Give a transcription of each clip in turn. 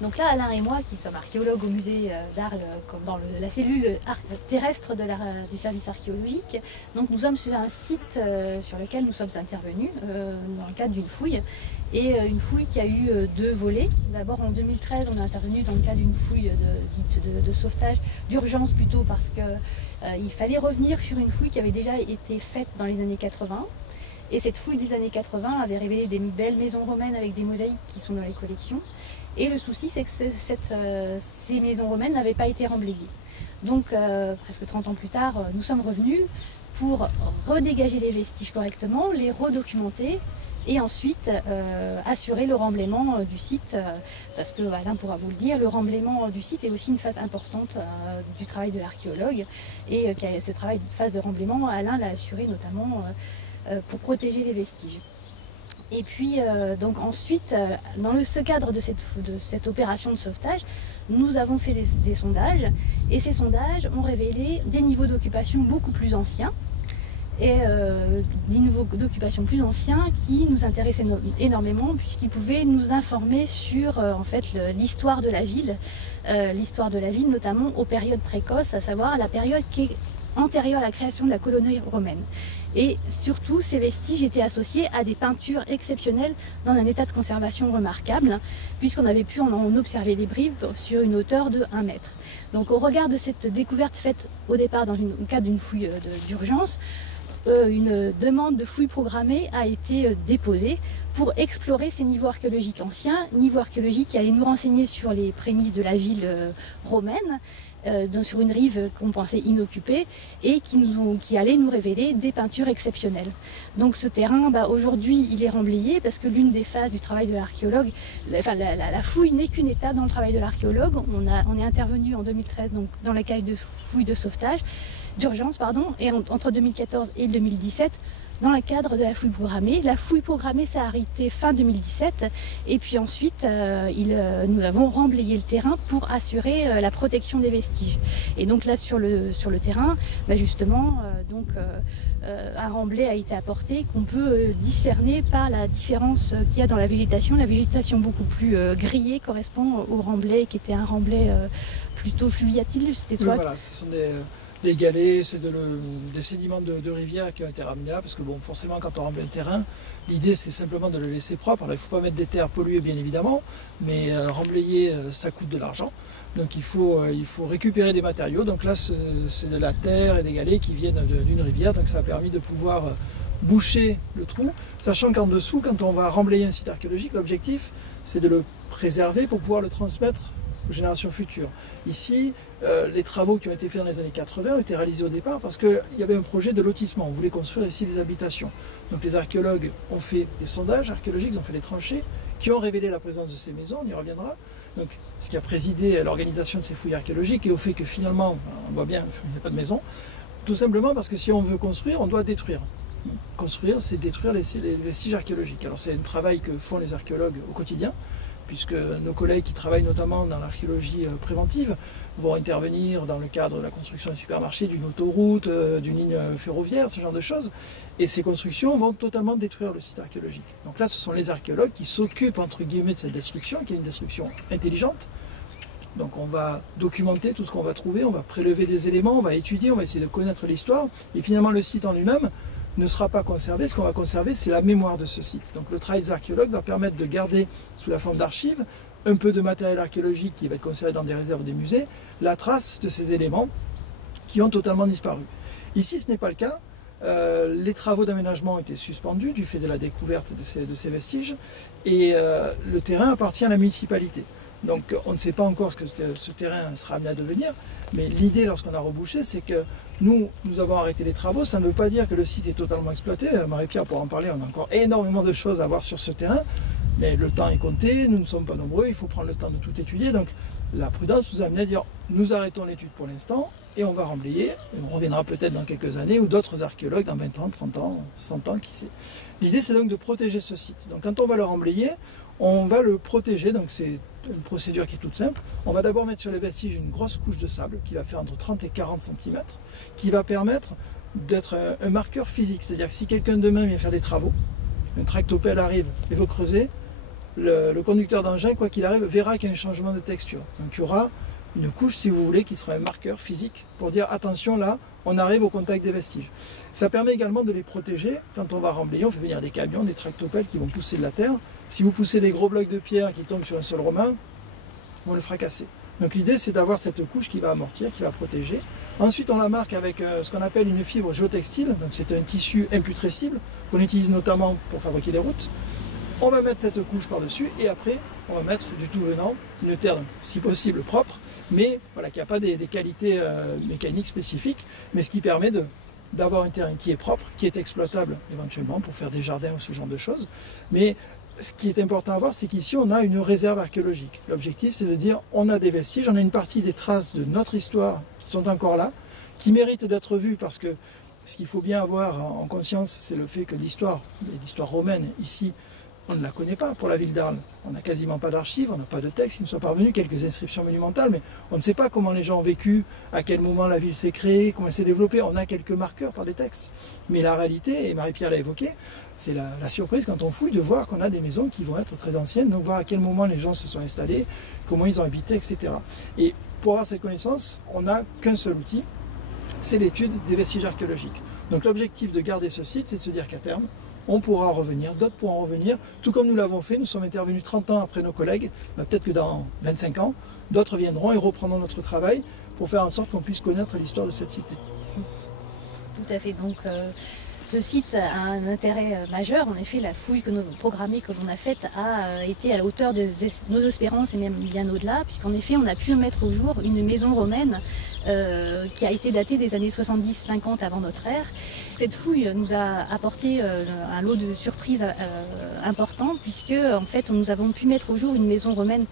Donc là, Alain et moi, qui sommes archéologues au musée d'Arles, comme dans la cellule terrestre du service archéologique, donc nous sommes sur un site sur lequel nous sommes intervenus dans le cadre d'une fouille. Et une fouille qui a eu deux volets. D'abord en 2013, on est intervenu dans le cadre d'une fouille de sauvetage, d'urgence plutôt, parce qu'il fallait revenir sur une fouille qui avait déjà été faite dans les années 80. Et cette fouille des années 80 avait révélé des belles maisons romaines avec des mosaïques qui sont dans les collections. Et le souci, c'est que ces maisons romaines n'avaient pas été remblayées. Donc, presque 30 ans plus tard, nous sommes revenus pour redégager les vestiges correctement, les redocumenter et ensuite assurer le remblaiement du site. Parce que Alain pourra vous le dire, le remblaiement du site est aussi une phase importante du travail de l'archéologue. Et ce travail de phase de remblaiement, Alain l'a assuré notamment pour protéger les vestiges. Et puis, donc ensuite, dans ce cadre de cette opération de sauvetage, nous avons fait des sondages, et ces sondages ont révélé des niveaux d'occupation beaucoup plus anciens, et des niveaux d'occupation plus anciens qui nous intéressaient énormément, puisqu'ils pouvaient nous informer sur en fait, l'histoire de la ville, notamment aux périodes précoces, à savoir la période qui est antérieure à la création de la colonie romaine. Et surtout, ces vestiges étaient associés à des peintures exceptionnelles dans un état de conservation remarquable, puisqu'on avait pu en observer les bribes sur une hauteur de 1 mètre. Donc au regard de cette découverte faite au départ dans le cadre d'une fouille d'urgence, une demande de fouille programmée a été déposée pour explorer ces niveaux archéologiques anciens, niveaux archéologiques qui allaient nous renseigner sur les prémices de la ville romaine, sur une rive qu'on pensait inoccupée et qui allait nous révéler des peintures exceptionnelles. Donc ce terrain, aujourd'hui, il est remblayé parce que l'une des phases du travail de l'archéologue, la fouille n'est qu'une étape dans le travail de l'archéologue. On est intervenu en 2013 donc, dans la caille de fouille de sauvetage, d'urgence, et entre 2014 et 2017, dans le cadre de la fouille programmée. La fouille programmée s'est arrêtée fin 2017 et puis ensuite nous avons remblayé le terrain pour assurer la protection des vestiges. Et donc là sur le terrain, justement, un remblai a été apporté qu'on peut discerner par la différence qu'il y a dans la végétation. La végétation beaucoup plus grillée correspond au remblai qui était un remblai plutôt fluviatile. C'était toi. Oui, voilà, ce sont des galets, c'est des sédiments de rivière qui ont été ramenés là, parce que bon, forcément quand on remble un terrain, l'idée c'est simplement de le laisser propre. Alors il ne faut pas mettre des terres polluées bien évidemment, mais remblayer ça coûte de l'argent. Donc il faut récupérer des matériaux. Donc là c'est de la terre et des galets qui viennent d'une rivière, donc ça a permis de pouvoir boucher le trou, sachant qu'en dessous, quand on va remblayer un site archéologique, l'objectif c'est de le préserver pour pouvoir le transmettre aux générations futures. Ici, les travaux qui ont été faits dans les années 80 ont été réalisés au départ parce qu'il y avait un projet de lotissement. On voulait construire ici des habitations. Donc les archéologues ont fait des sondages archéologiques, ils ont fait des tranchées qui ont révélé la présence de ces maisons, on y reviendra. Donc, ce qui a présidé à l'organisation de ces fouilles archéologiques et au fait que finalement, on voit bien qu'il n'y a pas de maison, tout simplement parce que si on veut construire, on doit détruire. Construire, c'est détruire les vestiges archéologiques. Alors c'est un travail que font les archéologues au quotidien, puisque nos collègues qui travaillent notamment dans l'archéologie préventive vont intervenir dans le cadre de la construction d'un supermarché, d'une autoroute, d'une ligne ferroviaire, ce genre de choses. Et ces constructions vont totalement détruire le site archéologique. Donc là, ce sont les archéologues qui s'occupent, entre guillemets, de cette destruction, qui est une destruction intelligente. Donc on va documenter tout ce qu'on va trouver, on va prélever des éléments, on va étudier, on va essayer de connaître l'histoire. Et finalement, le site en lui-même ne sera pas conservé. Ce qu'on va conserver, c'est la mémoire de ce site. Donc le travail des archéologues va permettre de garder, sous la forme d'archives, un peu de matériel archéologique qui va être conservé dans des réserves des musées, la trace de ces éléments qui ont totalement disparu. Ici, ce n'est pas le cas. Les travaux d'aménagement ont été suspendus du fait de la découverte de ces vestiges et le terrain appartient à la municipalité. Donc on ne sait pas encore ce que ce terrain sera amené à devenir, mais l'idée lorsqu'on a rebouché, c'est que nous avons arrêté les travaux. Ça ne veut pas dire que le site est totalement exploité. Marie-Pierre pourra en parler, on a encore énormément de choses à voir sur ce terrain, mais le temps est compté, nous ne sommes pas nombreux, il faut prendre le temps de tout étudier. Donc la prudence nous a amené à dire, nous arrêtons l'étude pour l'instant, et on va remblayer, et on reviendra peut-être dans quelques années, ou d'autres archéologues dans 20 ans, 30 ans, 100 ans, qui sait. L'idée c'est donc de protéger ce site. Donc quand on va le remblayer, on va le protéger, donc c'est une procédure qui est toute simple. On va d'abord mettre sur les vestiges une grosse couche de sable qui va faire entre 30 et 40 cm, qui va permettre d'être un marqueur physique. C'est-à-dire que si quelqu'un demain vient faire des travaux, un tractopelle arrive et veut creuser, le conducteur d'engin, quoi qu'il arrive, verra qu'il y a un changement de texture. Donc il y aura une couche, si vous voulez, qui sera un marqueur physique pour dire attention, là, on arrive au contact des vestiges. Ça permet également de les protéger. Quand on va remblayer, on fait venir des camions, des tractopelles qui vont pousser de la terre. Si vous poussez des gros blocs de pierre qui tombent sur un sol romain, vont le fracasser. Donc l'idée, c'est d'avoir cette couche qui va amortir, qui va protéger. Ensuite, on la marque avec ce qu'on appelle une fibre géotextile. Donc c'est un tissu imputrescible qu'on utilise notamment pour fabriquer les routes. On va mettre cette couche par-dessus et après, on va mettre du tout venant, une terre, si possible, propre, mais voilà, qui n'a pas des qualités mécaniques spécifiques, mais ce qui permet d'avoir un terrain qui est propre, qui est exploitable éventuellement pour faire des jardins ou ce genre de choses. Mais ce qui est important à voir, c'est qu'ici, on a une réserve archéologique. L'objectif, c'est de dire, on a des vestiges, on a une partie des traces de notre histoire qui sont encore là, qui méritent d'être vues parce que ce qu'il faut bien avoir en conscience, c'est le fait que l'histoire romaine, ici, on ne la connaît pas pour la ville d'Arles. On n'a quasiment pas d'archives, on n'a pas de textes qui nous sont parvenus, quelques inscriptions monumentales, mais on ne sait pas comment les gens ont vécu, à quel moment la ville s'est créée, comment elle s'est développée. On a quelques marqueurs par des textes. Mais la réalité, et Marie-Pierre l'a évoqué, c'est la surprise quand on fouille de voir qu'on a des maisons qui vont être très anciennes, donc voir à quel moment les gens se sont installés, comment ils ont habité, etc. Et pour avoir cette connaissance, on n'a qu'un seul outil, c'est l'étude des vestiges archéologiques. Donc l'objectif de garder ce site, c'est de se dire qu'à terme, on pourra revenir, d'autres pourront revenir, tout comme nous l'avons fait, nous sommes intervenus 30 ans après nos collègues, peut-être que dans 25 ans, d'autres viendront et reprendront notre travail pour faire en sorte qu'on puisse connaître l'histoire de cette cité. Tout à fait, donc ce site a un intérêt majeur. En effet, la fouille programmée que l'on a faite a été à la hauteur de nos espérances et même bien au-delà, puisqu'en effet, on a pu mettre au jour une maison romaine qui a été datée des années 70-50 avant notre ère. Cette fouille nous a apporté un lot de surprises importants, puisque en fait nous avons pu mettre au jour une maison romaine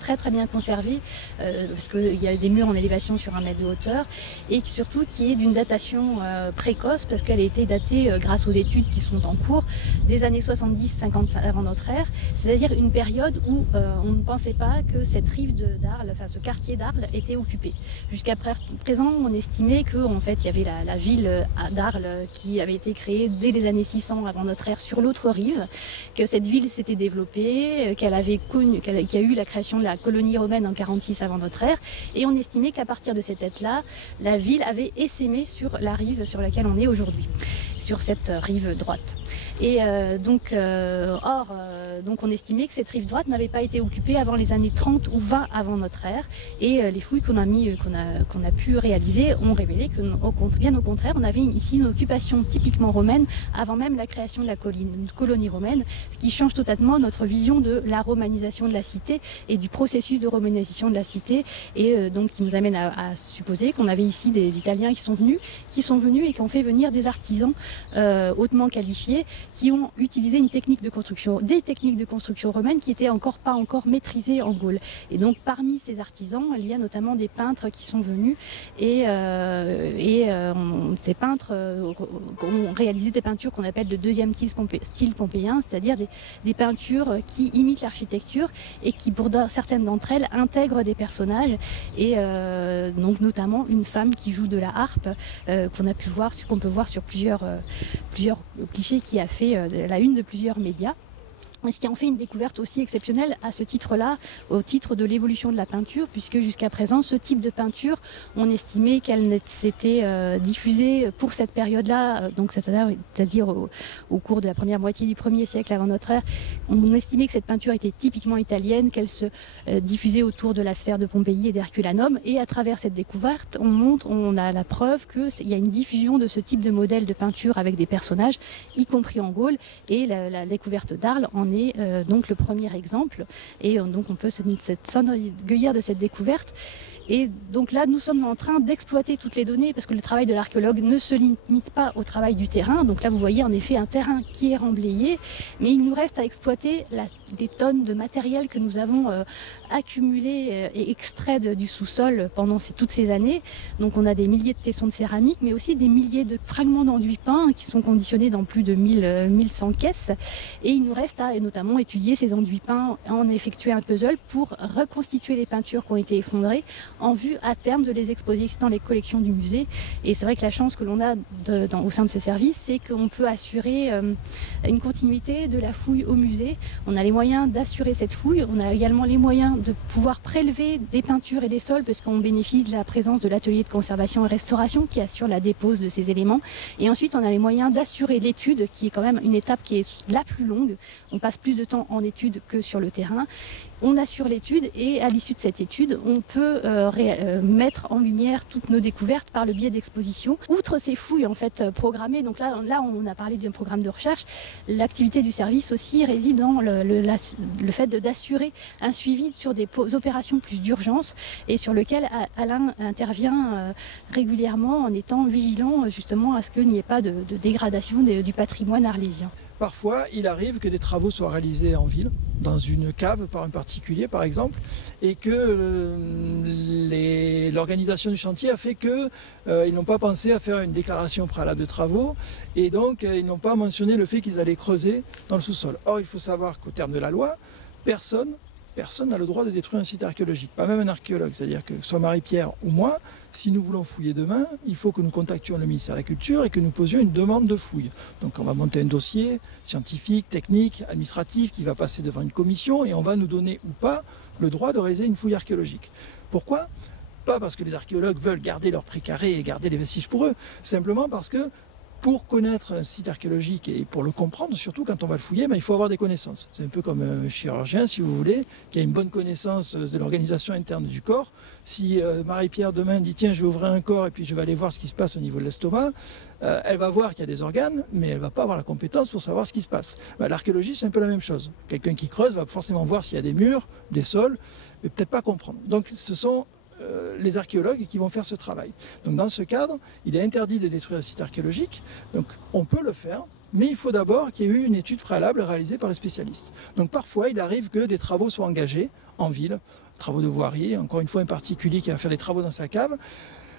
très très bien conservée, parce qu'il y a des murs en élévation sur 1 mètre de hauteur, et surtout qui est d'une datation précoce, parce qu'elle a été datée grâce aux études qui sont en cours des années 70-50 avant notre ère, c'est-à-dire une période où on ne pensait pas que cette rive d'Arles, enfin ce quartier d'Arles était occupé. Jusqu'à présent, on estimait qu'en fait, il y avait la ville d'Arles qui avait été créée dès les années 600 avant notre ère sur l'autre rive, que cette ville s'était développée, qu'il y a eu la création de la colonie romaine en 46 avant notre ère, et on estimait qu'à partir de cette date-là, la ville avait essaimé sur la rive sur laquelle on est aujourd'hui, sur cette rive droite. Et donc on estimait que cette rive droite n'avait pas été occupée avant les années 30 ou 20 avant notre ère. Et les fouilles qu'on a pu réaliser ont révélé que, bien au contraire, on avait ici une occupation typiquement romaine avant même la création de la colonie romaine, ce qui change totalement notre vision de la romanisation de la cité et du processus de romanisation de la cité, et donc qui nous amène à supposer qu'on avait ici des Italiens qui sont venus et qui ont fait venir des artisans hautement qualifiés, qui ont utilisé des techniques de construction romaines qui n'étaient pas encore maîtrisées en Gaule. Et donc parmi ces artisans, il y a notamment des peintres qui sont venus et ces peintres ont réalisé des peintures qu'on appelle de deuxième style pompéien, c'est-à-dire des peintures qui imitent l'architecture et qui, pour certaines d'entre elles, intègrent des personnages, et donc notamment une femme qui joue de la harpe qu'on peut voir sur plusieurs clichés qui a fait la une de plusieurs médias. Ce qui en fait une découverte aussi exceptionnelle à ce titre-là, au titre de l'évolution de la peinture, puisque jusqu'à présent, ce type de peinture, on estimait qu'elle s'était diffusée pour cette période-là, donc c'est-à-dire au cours de la première moitié du 1er siècle avant notre ère. On estimait que cette peinture était typiquement italienne, qu'elle se diffusait autour de la sphère de Pompéi et d'Herculanum, et à travers cette découverte, on a la preuve qu'il y a une diffusion de ce type de modèle de peinture avec des personnages, y compris en Gaule, et la découverte d'Arles en est donc le premier exemple, et donc on peut s'enorgueillir de cette découverte. Et donc là, nous sommes en train d'exploiter toutes les données, parce que le travail de l'archéologue ne se limite pas au travail du terrain. Donc là, vous voyez en effet un terrain qui est remblayé, mais il nous reste à exploiter des tonnes de matériel que nous avons accumulé et extrait du sous-sol pendant toutes ces années. Donc on a des milliers de tessons de céramique, mais aussi des milliers de fragments d'enduit peint qui sont conditionnés dans plus de 1100 caisses. Et il nous reste à notamment étudier ces enduits peints, en effectuer un puzzle pour reconstituer les peintures qui ont été effondrées, en vue à terme de les exposer dans les collections du musée. Et c'est vrai que la chance que l'on a au sein de ce service, c'est qu'on peut assurer une continuité de la fouille au musée. On a les moyens d'assurer cette fouille, on a également les moyens de pouvoir prélever des peintures et des sols parce qu'on bénéficie de la présence de l'atelier de conservation et restauration qui assure la dépose de ces éléments. Et ensuite, on a les moyens d'assurer l'étude qui est quand même une étape qui est la plus longue. On passe plus de temps en étude que sur le terrain. On assure l'étude et à l'issue de cette étude, on peut mettre en lumière toutes nos découvertes par le biais d'expositions. Outre ces fouilles en fait programmées, donc là on a parlé d'un programme de recherche, l'activité du service aussi réside dans le fait d'assurer un suivi sur des opérations plus d'urgence et sur lequel Alain intervient régulièrement en étant vigilant justement à ce qu'il n'y ait pas de dégradation du patrimoine arlésien. Parfois, il arrive que des travaux soient réalisés en ville, dans une cave par un particulier par exemple, et que l'organisation du chantier a fait qu'ils n'ont pas pensé à faire une déclaration préalable de travaux, et donc ils n'ont pas mentionné le fait qu'ils allaient creuser dans le sous-sol. Or, il faut savoir qu'au terme de la loi, personne n'a le droit de détruire un site archéologique, pas même un archéologue. C'est-à-dire que soit Marie-Pierre ou moi, si nous voulons fouiller demain, il faut que nous contactions le ministère de la Culture et que nous posions une demande de fouille. Donc on va monter un dossier scientifique, technique, administratif qui va passer devant une commission et on va nous donner ou pas le droit de réaliser une fouille archéologique. Pourquoi ? Pas parce que les archéologues veulent garder leur précaré et garder les vestiges pour eux, simplement parce que pour connaître un site archéologique et pour le comprendre, surtout quand on va le fouiller, il faut avoir des connaissances. C'est un peu comme un chirurgien, si vous voulez, qui a une bonne connaissance de l'organisation interne du corps. Si Marie-Pierre demain dit « tiens, je vais ouvrir un corps et puis je vais aller voir ce qui se passe au niveau de l'estomac », elle va voir qu'il y a des organes, mais elle ne va pas avoir la compétence pour savoir ce qui se passe. L'archéologie, c'est un peu la même chose. Quelqu'un qui creuse va forcément voir s'il y a des murs, des sols, mais peut-être pas comprendre. Donc ce sont les archéologues qui vont faire ce travail. Donc dans ce cadre, il est interdit de détruire un site archéologique, donc on peut le faire, mais il faut d'abord qu'il y ait eu une étude préalable réalisée par les spécialistes. Donc parfois, il arrive que des travaux soient engagés en ville, travaux de voirie, encore une fois un particulier qui va faire des travaux dans sa cave.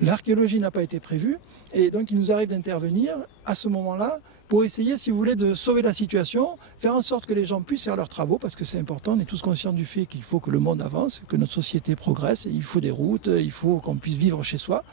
L'archéologie n'a pas été prévue, et donc il nous arrive d'intervenir à ce moment-là pour essayer, si vous voulez, de sauver la situation, faire en sorte que les gens puissent faire leurs travaux, parce que c'est important, on est tous conscients du fait qu'il faut que le monde avance, que notre société progresse, et il faut des routes, il faut qu'on puisse vivre chez soi.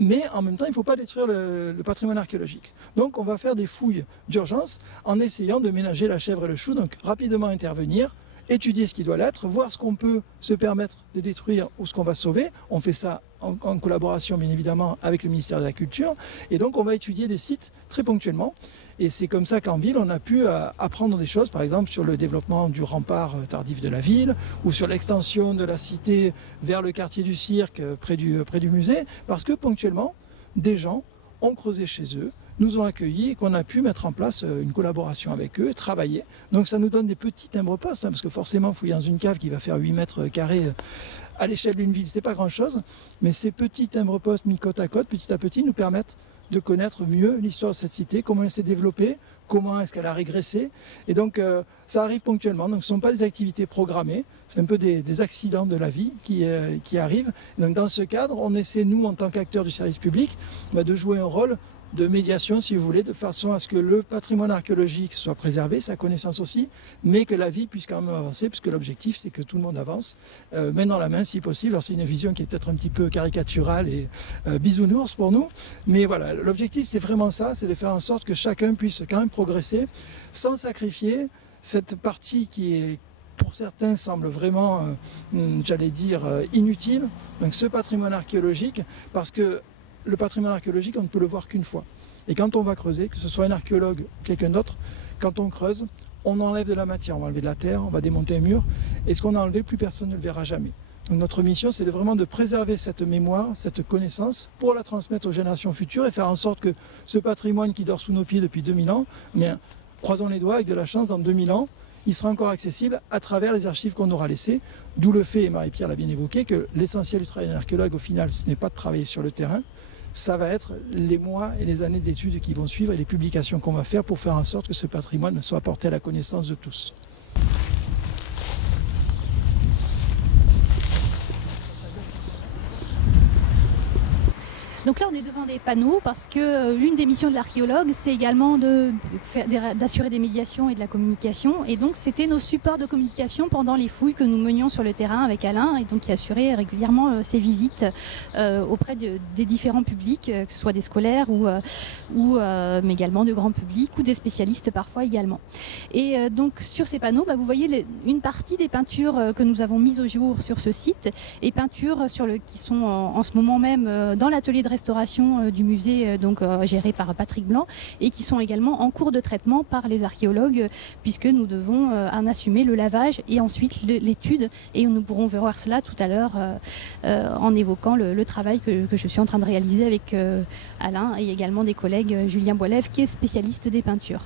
Mais en même temps, il ne faut pas détruire le patrimoine archéologique. Donc on va faire des fouilles d'urgence en essayant de ménager la chèvre et le chou, donc rapidement intervenir, étudier ce qui doit l'être, voir ce qu'on peut se permettre de détruire ou ce qu'on va sauver. On fait ça en collaboration bien évidemment avec le ministère de la Culture, et donc on va étudier des sites très ponctuellement, et c'est comme ça qu'en ville on a pu apprendre des choses, par exemple sur le développement du rempart tardif de la ville, ou sur l'extension de la cité vers le quartier du cirque près du musée, parce que ponctuellement des gens ont creusé chez eux, nous ont accueillis et qu'on a pu mettre en place une collaboration avec eux, travailler. Donc ça nous donne des petits timbres-postes, parce que forcément fouiller dans une cave qui va faire 8 mètres carrés à l'échelle d'une ville, c'est pas grand-chose, mais ces petits timbres-postes mis côte à côte, petit à petit, nous permettent de connaître mieux l'histoire de cette cité, comment elle s'est développée, comment est-ce qu'elle a régressé. Et donc ça arrive ponctuellement, donc ce ne sont pas des activités programmées, c'est un peu des accidents de la vie qui arrivent. Et donc dans ce cadre, on essaie, nous, en tant qu'acteurs du service public, de jouer un rôle de médiation, si vous voulez, de façon à ce que le patrimoine archéologique soit préservé, sa connaissance aussi, mais que la vie puisse quand même avancer, puisque l'objectif, c'est que tout le monde avance, main dans la main, si possible. Alors c'est une vision qui est peut-être un petit peu caricaturale et bisounours pour nous, mais voilà, l'objectif, c'est vraiment ça, c'est de faire en sorte que chacun puisse quand même progresser, sans sacrifier cette partie qui est, pour certains, semble vraiment, j'allais dire, inutile, donc ce patrimoine archéologique, parce que le patrimoine archéologique, on ne peut le voir qu'une fois. Et quand on va creuser, que ce soit un archéologue ou quelqu'un d'autre, quand on creuse, on enlève de la matière, on va enlever de la terre, on va démonter un mur, et ce qu'on a enlevé, plus personne ne le verra jamais. Donc notre mission, c'est vraiment de préserver cette mémoire, cette connaissance, pour la transmettre aux générations futures et faire en sorte que ce patrimoine qui dort sous nos pieds depuis 2000 ans, bien, croisons les doigts, avec de la chance, dans 2000 ans, il sera encore accessible à travers les archives qu'on aura laissées, d'où le fait, et Marie-Pierre l'a bien évoqué, que l'essentiel du travail d'un archéologue, au final, ce n'est pas de travailler sur le terrain, ça va être les mois et les années d'études qui vont suivre et les publications qu'on va faire pour faire en sorte que ce patrimoine soit porté à la connaissance de tous. Donc là, on est devant des panneaux parce que l'une des missions de l'archéologue, c'est également d'assurer des médiations et de la communication. Et donc, c'était nos supports de communication pendant les fouilles que nous menions sur le terrain avec Alain, et donc qui assurait régulièrement ces visites auprès des différents publics, que ce soit des scolaires mais également de grands publics ou des spécialistes parfois également. Et donc, sur ces panneaux, vous voyez une partie des peintures que nous avons mises au jour sur ce site, et peintures qui sont en ce moment même dans l'atelier de restauration du musée géré par Patrick Blanc, et qui sont également en cours de traitement par les archéologues, puisque nous devons en assumer le lavage et ensuite l'étude, et nous pourrons voir cela tout à l'heure en évoquant le travail que je suis en train de réaliser avec Alain et également des collègues, Julien Boilève qui est spécialiste des peintures.